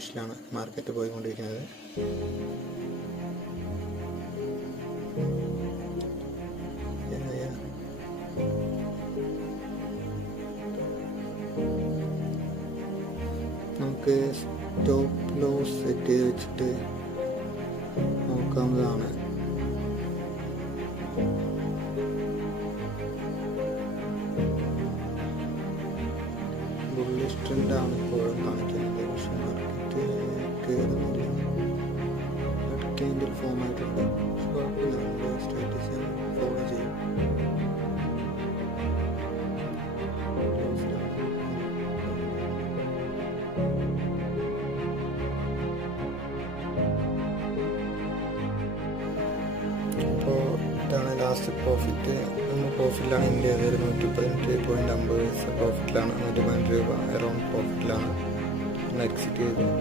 ാണ് മാർക്കറ്റ് പോയിക്കൊണ്ടിരിക്കുന്നത്. നമുക്ക് സ്റ്റോപ്പ് ലോസ് സെറ്റ് ചെയ്ത് വെച്ചിട്ട് നോക്കാവുന്നതാണ്. ബുള്ളിഷ് ട്രെൻഡാണ് ഇപ്പോഴും കാണിക്കുന്നത്. പക്ഷെ മാർക്കറ്റ് കയറുന്നില്ല. ക്യാൻഡിൽ ഫോം ആയിട്ടുണ്ട്. കുഴപ്പമില്ല, നമ്മുടെ സ്ട്രാറ്റജി ഫോളോ ചെയ്യും. അപ്പോൾ ഇതാണ് ലാസ്റ്റ് പ്രോഫിറ്റ്. നമ്മൾ പ്രോഫിറ്റിലാണ് ഇന്ത്യ 118.50 പ്രോഫിറ്റിലാണ്. 110 രൂപ അറൗണ്ട് പ്രോഫിറ്റിലാണ് എക്സിറ്റ് ചെയ്തത്.